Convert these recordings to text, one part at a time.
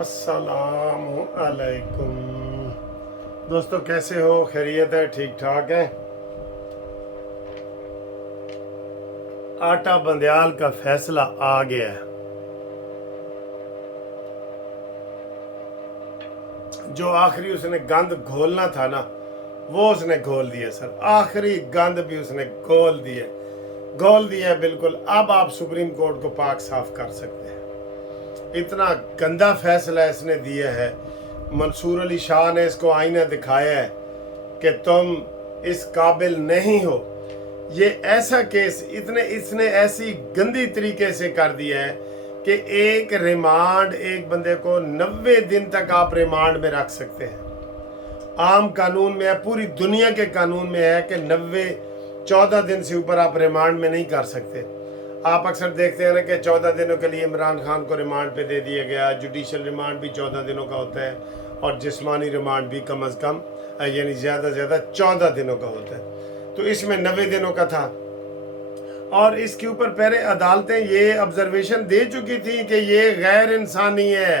अस्सलामु अलैकुम दोस्तों, कैसे हो? खैरियत है? ठीक ठाक है। आटा बंदयाल का फैसला आ गया है। जो आखिरी उसने गंद घोलना था ना, वो उसने घोल दिया सर। आखिरी गंद भी उसने घोल दिया बिल्कुल। अब आप सुप्रीम कोर्ट को पाक साफ कर सकते हैं। इतना गंदा फैसला इसने दिया है। मंसूर अली शाह ने इसको आईना दिखाया है कि तुम इस काबिल नहीं हो। ये ऐसा केस इसने ऐसी गंदी तरीके से कर दिया है कि एक बंदे को 90 दिन तक आप रिमांड में रख सकते हैं। आम कानून में है, पूरी दुनिया के कानून में है कि 14 दिन से ऊपर आप रिमांड में नहीं कर सकते। आप अक्सर देखते हैं ना कि 14 दिनों के लिए इमरान खान को रिमांड पे दे दिया गया। जुडिशल रिमांड भी 14 दिनों का होता है और जिस्मानी रिमांड भी कम अज़ कम यानी ज़्यादा से ज़्यादा 14 दिनों का होता है। तो इसमें 90 दिनों का था और इसके ऊपर पहले अदालतें ये ऑब्जर्वेशन दे चुकी थी कि ये गैर इंसानी है,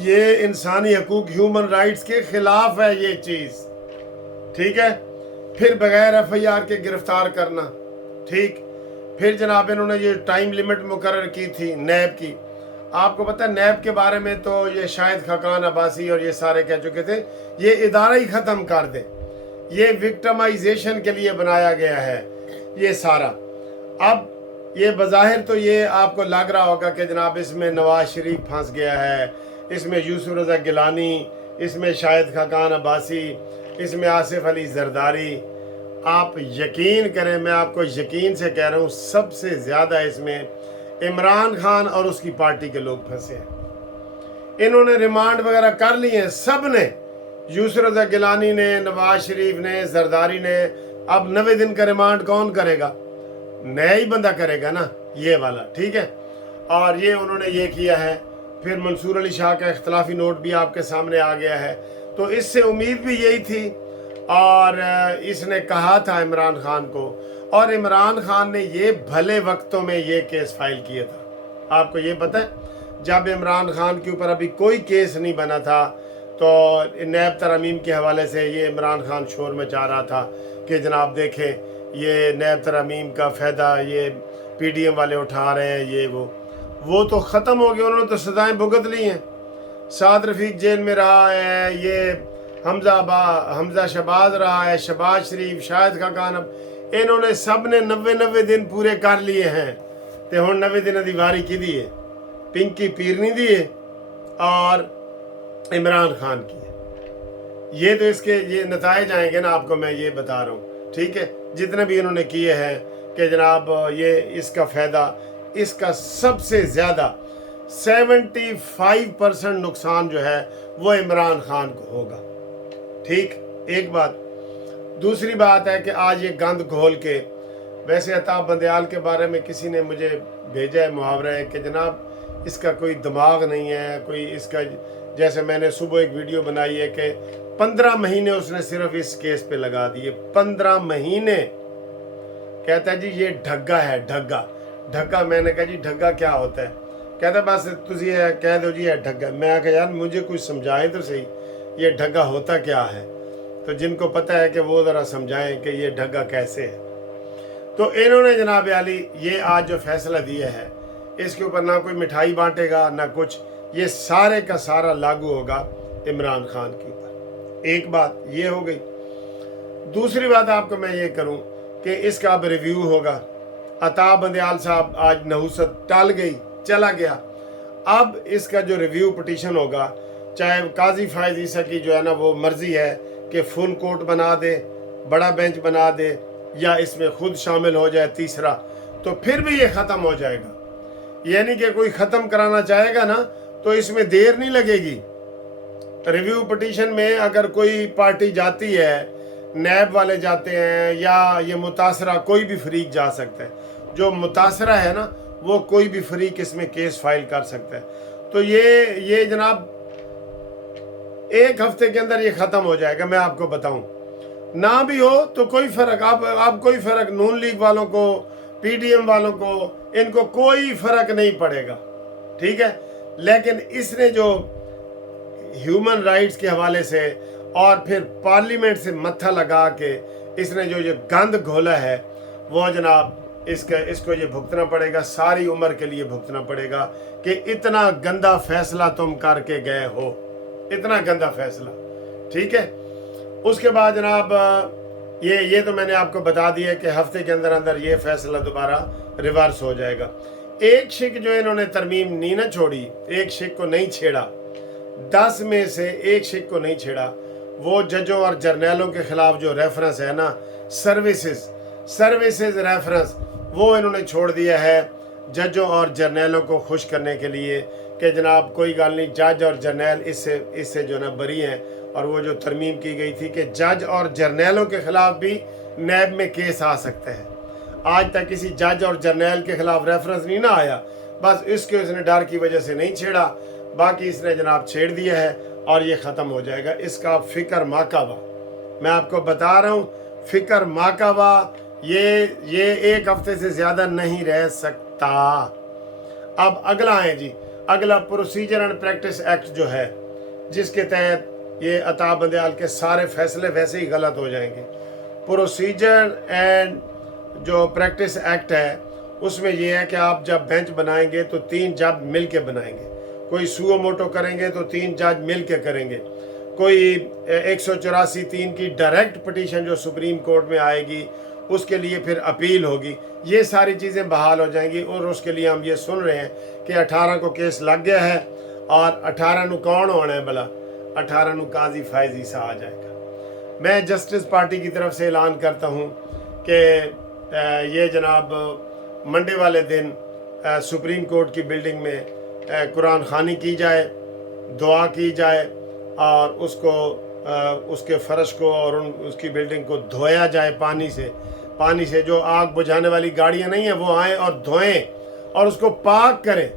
ये इंसानी हकूक ह्यूमन राइट्स के खिलाफ है ये चीज़। ठीक है, फिर बगैर FIR के गिरफ्तार करना। ठीक, फिर जनाब इन्होंने ये टाइम लिमिट मुकर्रर की थी नैब की। आपको पता है नैब के बारे में तो ये शाहिद खाकान अब्बासी और ये सारे कह चुके थे ये इदारा ही ख़त्म कर दे, ये विक्टिमाइजेशन के लिए बनाया गया है ये सारा। अब ये बज़ाहिर तो ये आपको लग रहा होगा कि जनाब इसमें नवाज शरीफ फंस गया है, इसमें यूसुफ रज़ा गिलानी, इसमें शाहिद खाकान अब्बासी, इसमें आसिफ अली जरदारी। आप यकीन करें, मैं आपको यकीन से कह रहा हूँ, सबसे ज़्यादा इसमें इमरान खान और उसकी पार्टी के लोग फंसे हैं। इन्होंने रिमांड वगैरह कर लिए हैं सब ने, यूसुफ रज़ा गिलानी ने, नवाज शरीफ ने, जरदारी ने। अब 90 दिन का रिमांड कौन करेगा? नया ही बंदा करेगा ना, ये वाला। ठीक है, और ये उन्होंने ये किया है। फिर मंसूर अली शाह का इख्तलाफी नोट भी आपके सामने आ गया है। तो इससे उम्मीद भी यही थी और इसने कहा था इमरान खान को, और इमरान खान ने ये भले वक्तों में ये केस फाइल किया था। आपको ये पता है, जब इमरान खान के ऊपर अभी कोई केस नहीं बना था तो नैब तरमीम के हवाले से ये इमरान खान शोर मचा रहा था कि जनाब देखें ये नैब तरमीम का फ़ायदा ये PDM वाले उठा रहे हैं, ये वो तो ख़त्म हो गया। उन्होंने तो सज़ाएँ भुगत ली हैं। साद रफ़ीक जेल में रहा है, ये हमजा शहबाज रहा है, शहबाज शरीफ, शाहिद खाकान, इन्होंने सब ने 90 दिन पूरे कर लिए हैं। तो हुण 90 दिन की वारी की दी है? पिंकी पीरनी दी है और इमरान खान की है। ये तो इसके ये नताइज आएंगे ना, आपको मैं ये बता रहा हूँ। ठीक है, जितने भी इन्होंने किए हैं कि जनाब ये इसका फ़ायदा, इसका सबसे ज़्यादा 75% नुकसान जो है वो इमरान खान को होगा। ठीक, एक बात। दूसरी बात है कि आज ये गंद घोल के, वैसे अताब बंदयाल के बारे में किसी ने मुझे भेजा है मुहावरा है कि जनाब इसका कोई दिमाग नहीं है, कोई इसका, जैसे मैंने सुबह एक वीडियो बनाई है कि 15 महीने उसने सिर्फ इस केस पे लगा दिए। 15 महीने। कहता है जी ये ढग्गा है, ढग्गा। मैंने कहा जी ढग्गा क्या होता है? कहता बस तुझे कह दो जी है ढग्गा। मैं कहा यार मुझे कुछ समझाएं तो सही, ये ढग्गा होता क्या है? तो जिनको पता है कि वो ज़रा समझाएं कि ये ढग्गा कैसे है। तो इन्होंने जनाब आली ये आज जो फैसला दिया है, इसके ऊपर ना कोई मिठाई बांटेगा ना कुछ, ये सारे का सारा लागू होगा इमरान खान के ऊपर। एक बात ये हो गई। दूसरी बात आपको मैं ये करूं कि इसका अब रिव्यू होगा। अताब बंदयाल साहब आज नहुसत टल गई, चला गया। अब इसका जो रिव्यू पिटीशन होगा, चाहे काजी फायज ईसा की जो है ना वो मर्जी है कि फुल कोर्ट बना दे, बड़ा बेंच बना दे, या इसमें खुद शामिल हो जाए तीसरा, तो फिर भी ये ख़त्म हो जाएगा। यानी कि कोई ख़त्म कराना चाहेगा ना तो इसमें देर नहीं लगेगी। रिव्यू पिटीशन में अगर कोई पार्टी जाती है, नैब वाले जाते हैं या ये मुतासरा कोई भी फरीक जा सकता है। जो मुतासरा है ना वो कोई भी फरीक इसमें केस फाइल कर सकता है। तो ये जनाब 1 हफ्ते के अंदर ये ख़त्म हो जाएगा। मैं आपको बताऊं, ना भी हो तो कोई फ़र्क, आप कोई फ़र्क, नून लीग वालों को, PDM वालों को, इनको कोई फ़र्क नहीं पड़ेगा। ठीक है, लेकिन इसने जो ह्यूमन राइट्स के हवाले से और फिर पार्लियामेंट से मत्था लगा के इसने जो ये गंद घोला है, वो जनाब इसको ये भुगतना पड़ेगा, सारी उम्र के लिए भुगतना पड़ेगा कि इतना गंदा फैसला तुम करके गए हो, इतना गंदा फैसला। ठीक है, उसके बाद जनाब ये तो मैंने आपको बता दिया कि हफ्ते के अंदर अंदर ये फैसला दोबारा रिवर्स हो जाएगा। एक शिक जो इन्होंने तरमीम नहीं ना छोड़ी, एक शिक को नहीं छेड़ा, 10 में से एक शिक को नहीं छेड़ा, वो जजों और जर्नैलों के खिलाफ जो रेफरेंस है ना, सर्विसेज रेफरेंस, वो इन्होंने छोड़ दिया है जजों और जर्नैलों को खुश करने के लिए कि जनाब कोई गल नहीं, जज और जर्नैल इससे जो ना बरी हैं। और वो जो तरमीम की गई थी कि जज और जर्नैलों के खिलाफ भी नैब में केस आ सकते हैं, आज तक किसी जज और जर्नैल के खिलाफ रेफरेंस नहीं ना आया, बस इसके उसने डर की वजह से नहीं छेड़ा, बाकी इसने जनाब छेड़ दिया है और ये ख़त्म हो जाएगा। इसका फ़िक्र माकाबा, मैं आपको बता रहा हूँ, फ़िक्र माकाबा, ये एक हफ्ते से ज़्यादा नहीं रह सकता। अब अगला है जी, अगला प्रोसीजर एंड प्रैक्टिस एक्ट जो है, जिसके तहत ये अता बंदयाल के सारे फैसले वैसे ही गलत हो जाएंगे। प्रोसीजर एंड जो प्रैक्टिस एक्ट है उसमें यह है कि आप जब बेंच बनाएंगे तो 3 जज मिल के बनाएंगे, कोई सुओ मोटो करेंगे तो 3 जज मिल के करेंगे, कोई 184(3) की डायरेक्ट पिटीशन जो सुप्रीम कोर्ट में आएगी उसके लिए फिर अपील होगी, ये सारी चीज़ें बहाल हो जाएंगी। और उसके लिए हम ये सुन रहे हैं कि 18 को केस लग गया है और 18 ਨੂੰ कौन होना है भला, 18 ਨੂੰ काजी फायजी सा आ जाएगा। मैं जस्टिस पार्टी की तरफ से ऐलान करता हूँ कि ये जनाब मंडे वाले दिन सुप्रीम कोर्ट की बिल्डिंग में कुरान खानी की जाए, दुआ की जाए और उसके फ़र्श को और उसकी बिल्डिंग को धोया जाए पानी से जो आग बुझाने वाली गाड़ियाँ नहीं हैं वो आएँ और धोएं और उसको पाक करें।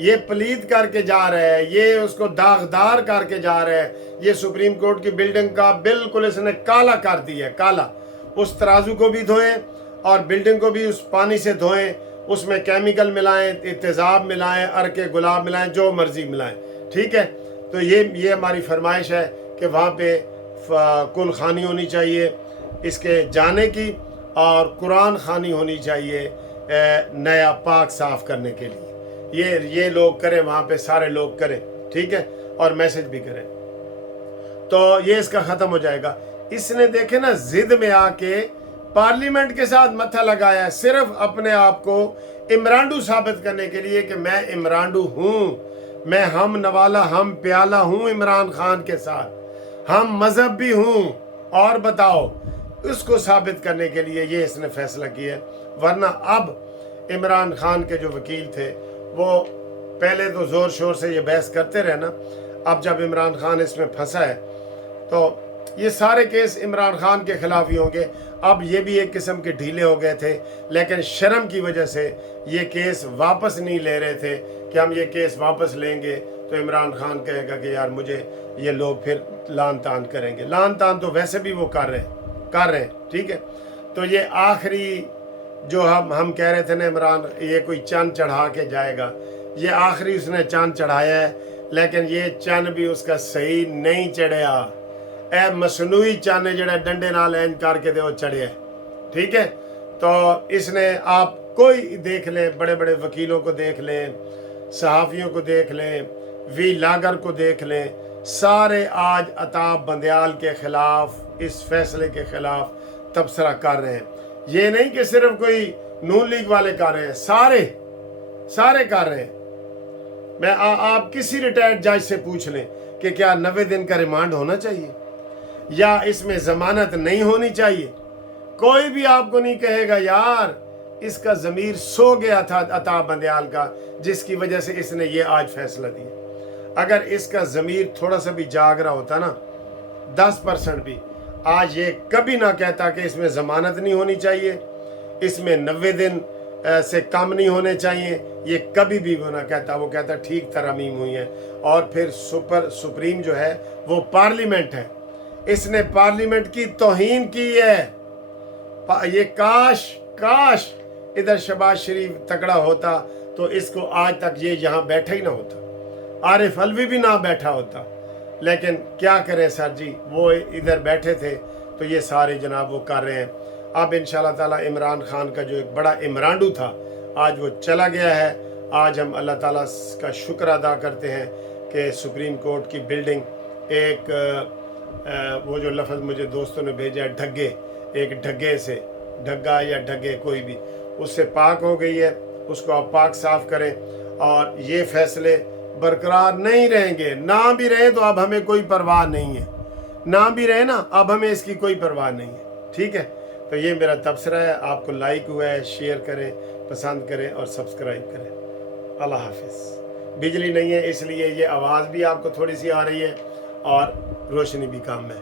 ये पलीद करके जा रहे हैं, ये उसको दागदार करके जा रहे हैं, ये सुप्रीम कोर्ट की बिल्डिंग का बिल्कुल इसने काला कर दिया है, काला। उस तराजू को भी धोएं और बिल्डिंग को भी उस पानी से धोएं, उसमें केमिकल मिलाएं, तेज़ाब मिलाएं, अरके गुलाब मिलाएं, जो मर्जी मिलाएं। ठीक है, तो ये हमारी फरमाइश है कि वहाँ पे कुल खानी होनी चाहिए इसके जाने की और कुरान खानी होनी चाहिए नया पाक साफ करने के लिए। ये लोग करें, वहाँ पे सारे लोग करें, ठीक है, और मैसेज भी करें, तो ये इसका ख़त्म हो जाएगा। इसने देखे ना जिद में आके पार्लियामेंट के साथ मत्था लगाया है, सिर्फ अपने आप को इमरानडू साबित करने के लिए कि मैं इमरानडू हूँ, मैं हम नवाला हम प्याला हूँ इमरान खान के साथ, हम मजहब भी हूँ, और बताओ, उसको साबित करने के लिए ये इसने फैसला किया। वरना अब इमरान खान के जो वकील थे वो पहले तो ज़ोर शोर से ये बहस करते रहे ना, अब जब इमरान खान इसमें फंसा है तो ये सारे केस इमरान खान के खिलाफ ही होंगे। अब ये भी एक किस्म के ढीले हो गए थे, लेकिन शर्म की वजह से ये केस वापस नहीं ले रहे थे कि हम ये केस वापस लेंगे तो इमरान खान कहेगा कि यार मुझे ये लोग फिर लान तान करेंगे। लान तान तो वैसे भी वो कर रहे हैं, ठीक है। तो ये आखिरी जो हम कह रहे थे ना, इमरान ये कोई चंद चढ़ा के जाएगा, ये आखिरी उसने चंद चढ़ाया है, लेकिन ये चंद भी उसका सही नहीं चढ़िया। ए मसनूई चंद जड़ा डंडे नाल इंज करके दे वो चढ़िया, ठीक है। तो इसने आप कोई देख लें, बड़े बड़े वकीलों को देख लें, सहाफ़ियों को देख लें, वी लागर को देख लें, सारे आज अताब बंदयाल के ख़िलाफ़, इस फैसले के ख़िलाफ़ तबसरा कर रहे हैं। ये नहीं कि सिर्फ कोई नून लीग वाले कर रहे हैं, सारे कर रहे हैं। मैं आप किसी रिटायर्ड जज से पूछ लें कि क्या 90 दिन का रिमांड होना चाहिए या इसमें ज़मानत नहीं होनी चाहिए, कोई भी आपको नहीं कहेगा यार इसका ज़मीर सो गया था अता बंदयाल का, जिसकी वजह से इसने ये आज फैसला दिया। अगर इसका ज़मीर थोड़ा सा भी जाग रहा होता ना, 10% भी, आज ये कभी ना कहता कि इसमें ज़मानत नहीं होनी चाहिए, इसमें 90 दिन से कम नहीं होने चाहिए, ये कभी भी वो ना कहता। वो कहता ठीक तरमीम हुई है। और फिर सुप्रीम जो है वो पार्लियामेंट है, इसने पार्लियामेंट की तौहीन की है। ये काश इधर शहबाज शरीफ तकड़ा होता तो इसको आज तक ये यहाँ बैठा ही ना होता। आरिफ अलवी भी ना बैठा होता, लेकिन क्या करें सर जी, वो इधर बैठे थे तो ये सारे जनाब वो कर रहे हैं। अब इंशाल्लाह ताला इमरान खान का जो एक बड़ा इमरानडू था आज वो चला गया है। आज हम अल्लाह ताला का शुक्र अदा करते हैं कि सुप्रीम कोर्ट की बिल्डिंग एक वो जो लफ्ज़ मुझे दोस्तों ने भेजा है ढग्गे, एक ढग्गे से, ढग्गा या ढग्गे कोई भी, उससे पाक हो गई है। उसको आप पाक साफ करें और ये फैसले बरकरार नहीं रहेंगे। ना भी रहे तो अब हमें कोई परवाह नहीं है, ना भी रहे ना अब हमें इसकी कोई परवाह नहीं है। ठीक है, तो ये मेरा तबसरा है। आपको लाइक हुआ है, शेयर करें, पसंद करें और सब्सक्राइब करें। अल्लाह हाफिज़। बिजली नहीं है इसलिए ये आवाज़ भी आपको थोड़ी सी आ रही है और रोशनी भी कम है।